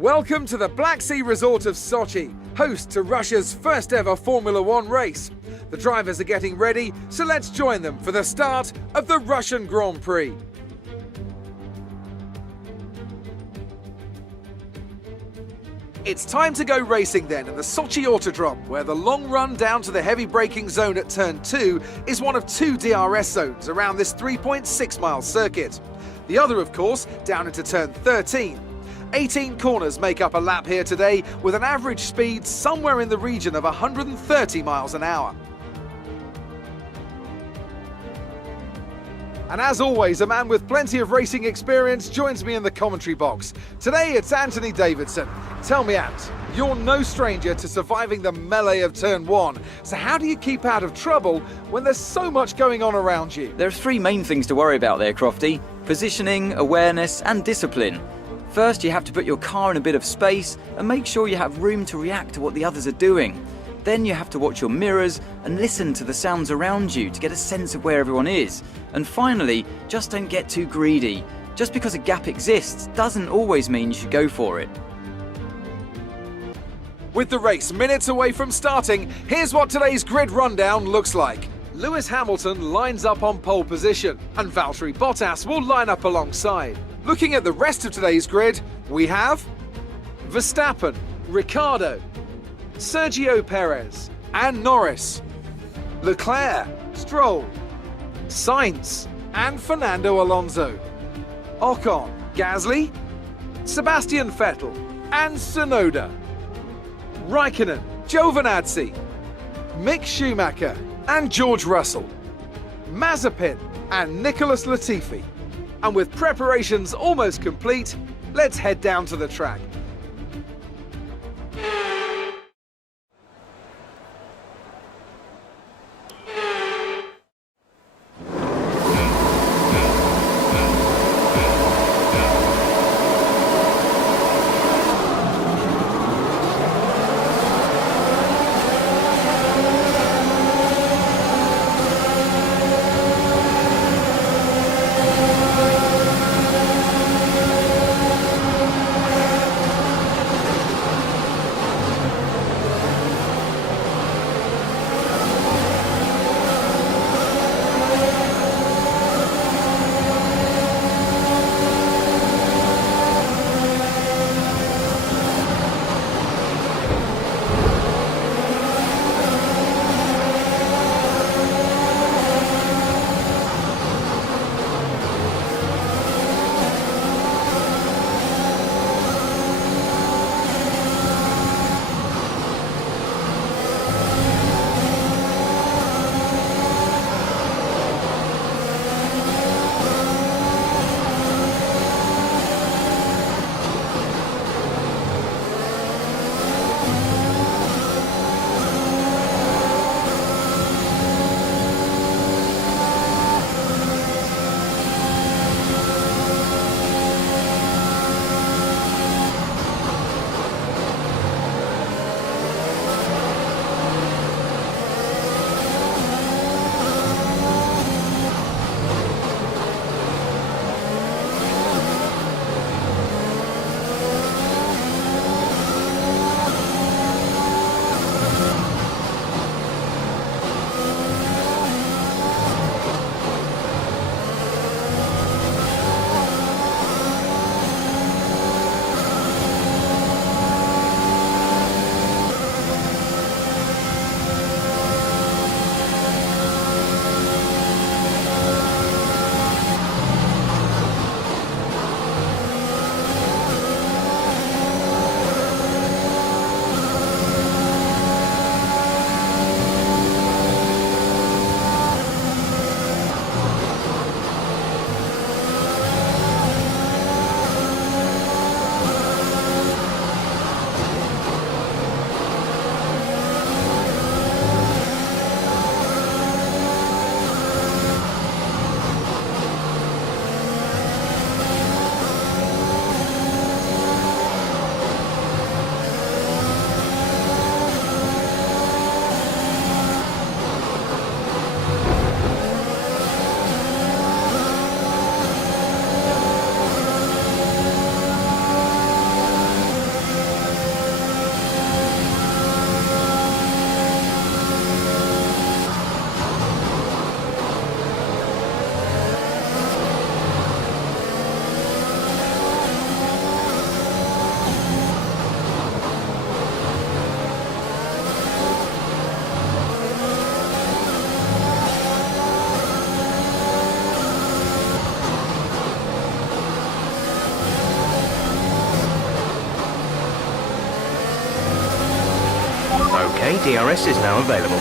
Welcome to the Black Sea resort of Sochi, host to Russia's first ever Formula One race. The drivers are getting ready, so let's join them for the start of the Russian Grand Prix. It's time to go racing then in the Sochi Autodrome, where the long run down to the heavy braking zone at turn 2 is one of 2 DRS zones around this 3.6 mile circuit. The other, of course, down into turn 13. 18 corners make up a lap here today, with an average speed somewhere in the region of 130 miles an hour. And as always, a man with plenty of racing experience joins me in the commentary box. Today it's Anthony Davidson. Tell me, Ant, you're no stranger to surviving the melee of turn 1. So how do you keep out of trouble when there's so much going on around you? There are 3 main things to worry about there, Crofty. Positioning, awareness and discipline. First, you have to put your car in a bit of space and make sure you have room to react to what the others are doing. Then you have to watch your mirrors and listen to the sounds around you to get a sense of where everyone is. And finally, just don't get too greedy. Just because a gap exists doesn't always mean you should go for it. With the race minutes away from starting, here's what today's grid rundown looks like. Lewis Hamilton lines up on pole position, and Valtteri Bottas will line up alongside. Looking at the rest of today's grid, we have Verstappen, Ricciardo, Sergio Perez and Norris, Leclerc, Stroll, Sainz and Fernando Alonso, Ocon, Gasly, Sebastian Vettel and Tsunoda, Raikkonen, Giovinazzi, Mick Schumacher and George Russell, Mazepin and Nicholas Latifi. And with preparations almost complete, let's head down to the track. DRS is now available.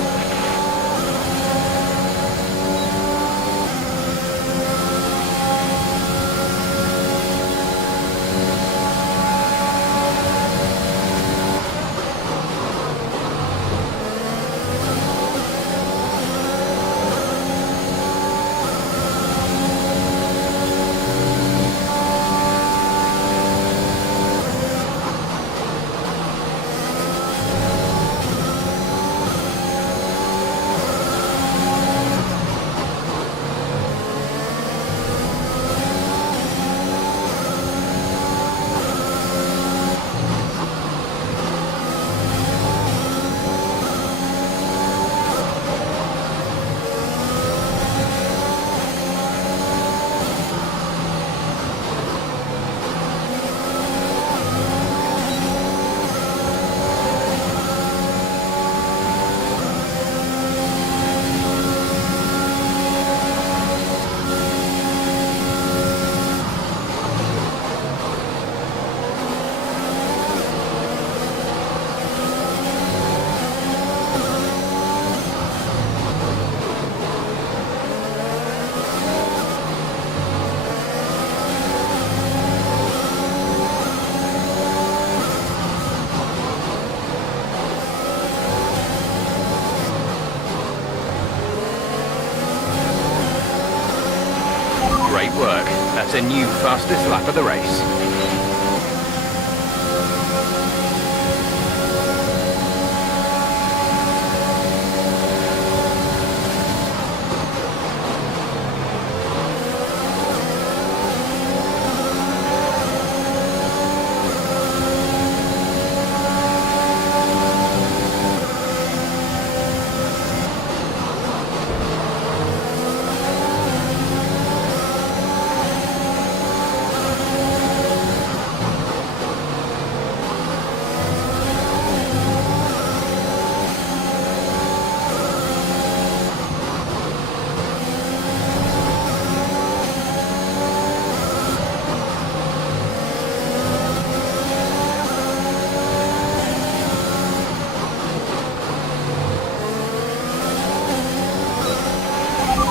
Great work. That's a new fastest lap of the race.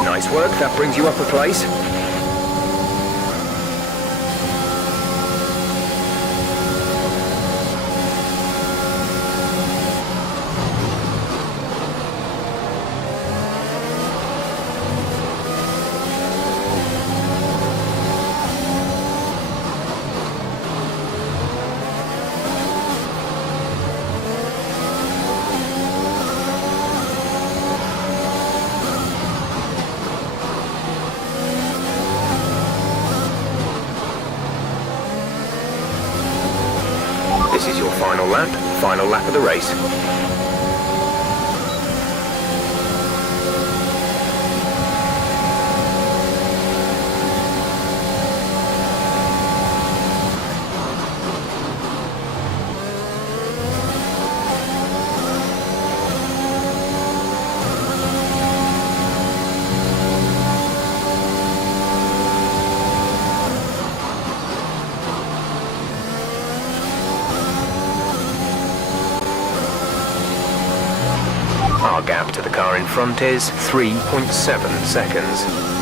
Nice work, that brings you up a place. This is your final lap of the race. Our gap to the car in front is 3.7 seconds.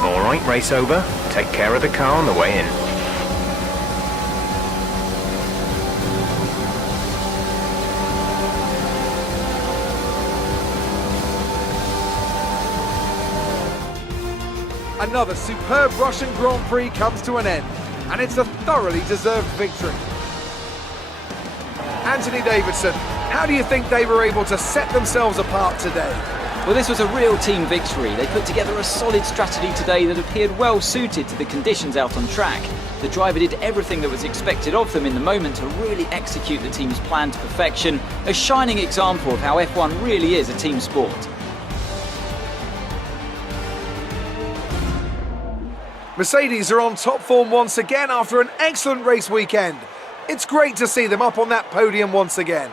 Alright, race over. Take care of the car on the way in. Another superb Russian Grand Prix comes to an end, and it's a thoroughly deserved victory. Anthony Davidson, how do you think they were able to set themselves apart today? Well, this was a real team victory. They put together a solid strategy today that appeared well suited to the conditions out on track. The driver did everything that was expected of them in the moment to really execute the team's plan to perfection, a shining example of how F1 really is a team sport. Mercedes are on top form once again after an excellent race weekend. It's great to see them up on that podium once again.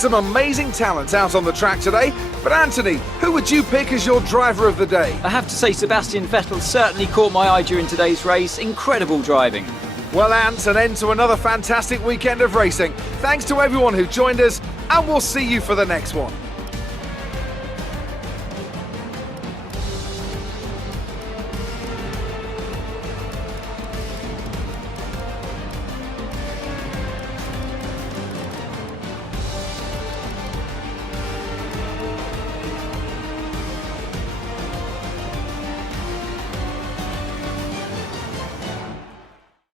Some amazing talent out on the track today, but Anthony, who would you pick as your driver of the day? I have to say Sebastian Vettel certainly caught my eye during today's race. Incredible driving. Well, Ant, an end to another fantastic weekend of racing. Thanks to everyone who joined us, and we'll see you for the next one.